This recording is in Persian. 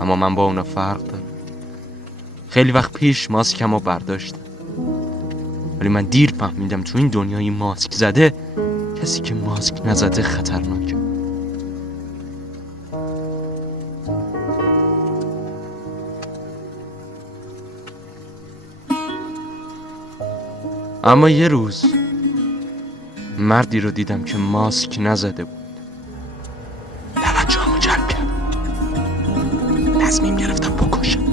اما من با اونا فرق دارم. خیلی وقت پیش ماسکمو برداشتم، ولی من دیر فهمیدم تو این دنیای ماسک زده کسی که ماسک نزده خطرناکه. اما یه روز مردی رو دیدم که ماسک نزده بود. توجهمو جلب کرد. تصمیم گرفتم بکشم.